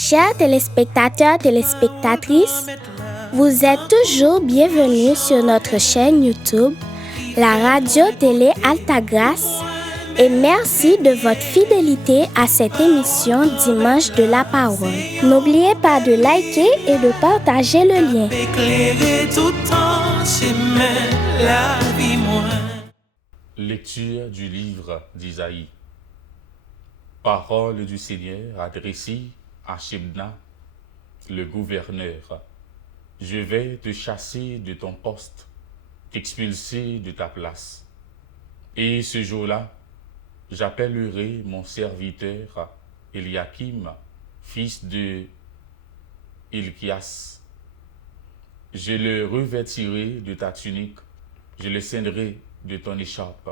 Chers téléspectateurs, téléspectatrices, vous êtes toujours bienvenus sur notre chaîne YouTube, la radio-télé Altagrace, et merci de votre fidélité à cette émission Dimanche de la Parole. N'oubliez pas de liker et de partager le lien. Lecture du livre d'Isaïe. Parole du Seigneur adressée à Shebna, le gouverneur. Je vais te chasser de ton poste, t'expulser de ta place. Et ce jour-là, j'appellerai mon serviteur Eliakim, fils de Hilkias. Je le revêtirai de ta tunique, je le ceindrai de ton écharpe.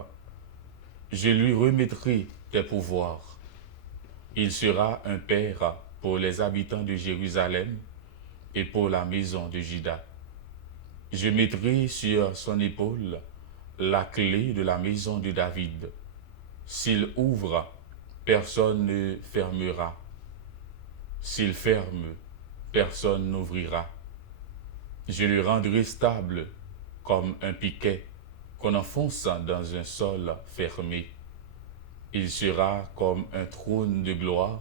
Je lui remettrai tes pouvoirs. Il sera un père pour les habitants de Jérusalem et pour la maison de Juda. Je mettrai sur son épaule la clé de la maison de David. S'il ouvre, personne ne fermera. S'il ferme, personne n'ouvrira. Je le rendrai stable comme un piquet qu'on enfonce dans un sol fermé. Il sera comme un trône de gloire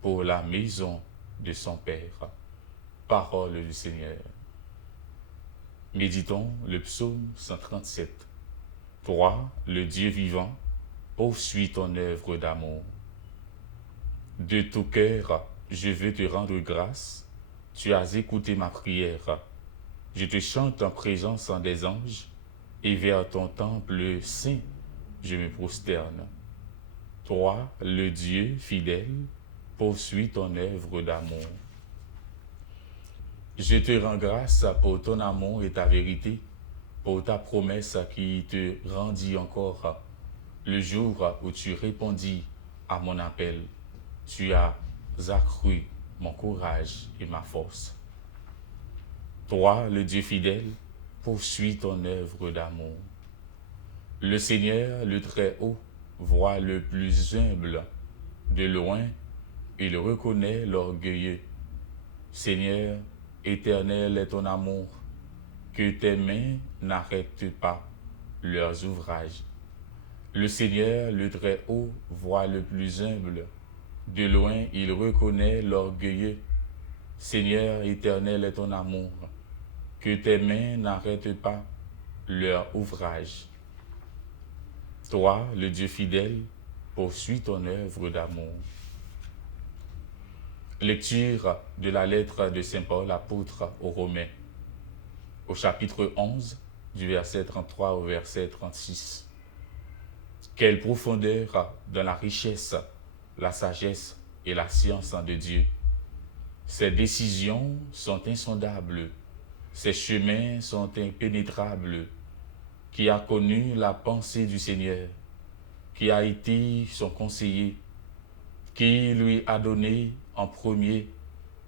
pour la maison de son Père. Parole du Seigneur. Méditons le psaume 137. Toi, le Dieu vivant, poursuis ton œuvre d'amour. De tout cœur, je veux te rendre grâce. Tu as écouté ma prière. Je te chante en présence des anges, et vers ton temple saint, je me prosterne. Toi, le Dieu fidèle, poursuis ton œuvre d'amour. Je te rends grâce pour ton amour et ta vérité, pour ta promesse qui te rendit encore le jour où tu répondis à mon appel. Tu as accru mon courage et ma force. Toi, le Dieu fidèle, poursuis ton œuvre d'amour. Le Seigneur, le Très-Haut, voit le plus humble. De loin, il reconnaît l'orgueilleux. Seigneur, éternel est ton amour, que tes mains n'arrêtent pas leurs ouvrages. Le Seigneur, le Très-Haut, voit le plus humble. De loin, il reconnaît l'orgueilleux. Seigneur, éternel est ton amour, que tes mains n'arrêtent pas leur ouvrage. Toi, le Dieu fidèle, poursuis ton œuvre d'amour. Lecture de la lettre de Saint Paul, apôtre aux Romains, au chapitre 11, du verset 33 au verset 36. Quelle profondeur dans la richesse, la sagesse et la science de Dieu. Ses décisions sont insondables, ses chemins sont impénétrables. Qui a connu la pensée du Seigneur, qui a été son conseiller, qui lui a donné en premier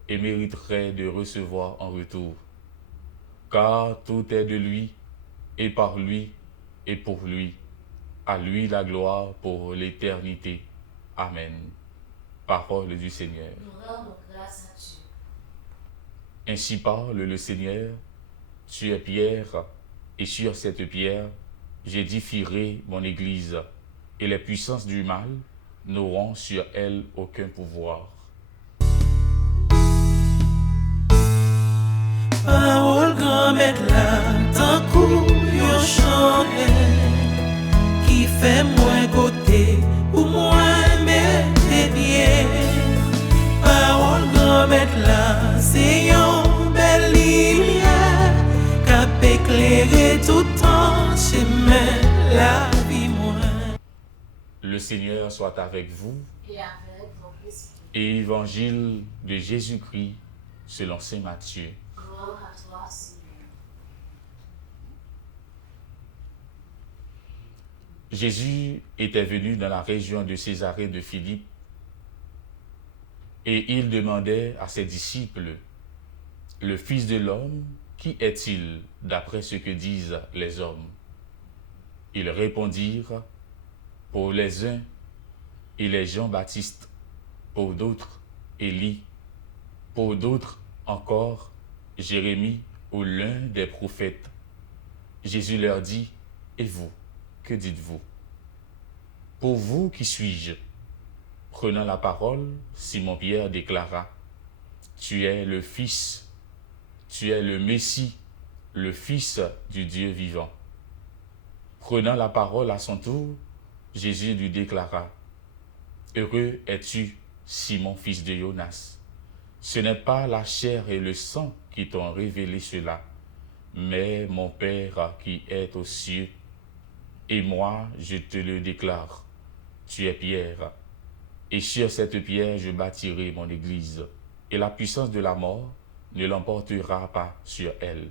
et mériterait de recevoir en retour. Car tout est de lui, et par lui, et pour lui. À lui la gloire pour l'éternité. Amen. Parole du Seigneur. Nous rendons grâce à Dieu. Ainsi parle le Seigneur, tu es pierre, et sur cette pierre, j'édifierai mon Église, et les puissances du mal n'auront sur elle aucun pouvoir. Parole grand-mère là, tant coup yon chante, qui fait moins côté, ou moins mettre bien. Parole grand-mère là, c'est yon belle lumière, cap éclairer tout en chemin la vie moins. Le Seigneur soit avec vous, Et avec votre esprit. et évangile de Jésus-Christ selon saint Matthieu. Gloire à toi, Seigneur. Jésus était venu dans la région de Césarée de Philippe, et il demandait à ses disciples, « Le Fils de l'homme, qui est-il d'après ce que disent les hommes ?» Ils répondirent, « Pour les uns, il est Jean-Baptiste, pour d'autres, Élie, Pour d'autres encore, Jérémie ou l'un des prophètes. Jésus leur dit, et vous, que dites-vous? Pour vous, qui suis-je? Prenant la parole, Simon-Pierre déclara, tu es le Fils, tu es le Messie, le Fils du Dieu vivant. Prenant la parole à son tour, Jésus lui déclara, heureux es-tu, Simon, fils de Jonas. Ce n'est pas la chair et le sang qui t'ont révélé cela, mais mon Père qui est aux cieux. Et moi, je te le déclare, tu es Pierre, et sur cette pierre je bâtirai mon église, et la puissance de la mort ne l'emportera pas sur elle.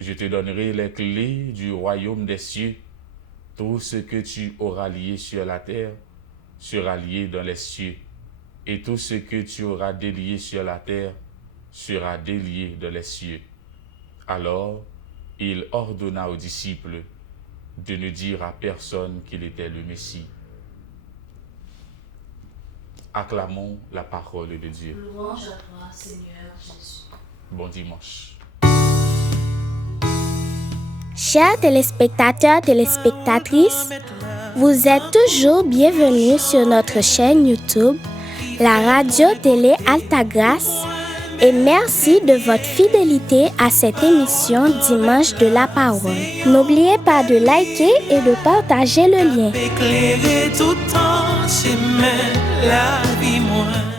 Je te donnerai les clés du royaume des cieux. Tout ce que tu auras lié sur la terre sera lié dans les cieux, et tout ce que tu auras délié sur la terre sera délié dans les cieux. Alors, il ordonna aux disciples de ne dire à personne qu'il était le Messie. Acclamons la parole de Dieu. Louange à toi, Seigneur Jésus. Bon dimanche. Chers téléspectateurs, téléspectatrices, vous êtes toujours bienvenus sur notre chaîne YouTube, la radio-télé Altagrace, et merci de votre fidélité à cette émission Dimanche de la Parole. N'oubliez pas de liker et de partager le lien. Éclairer tout en chemin, la vie moins.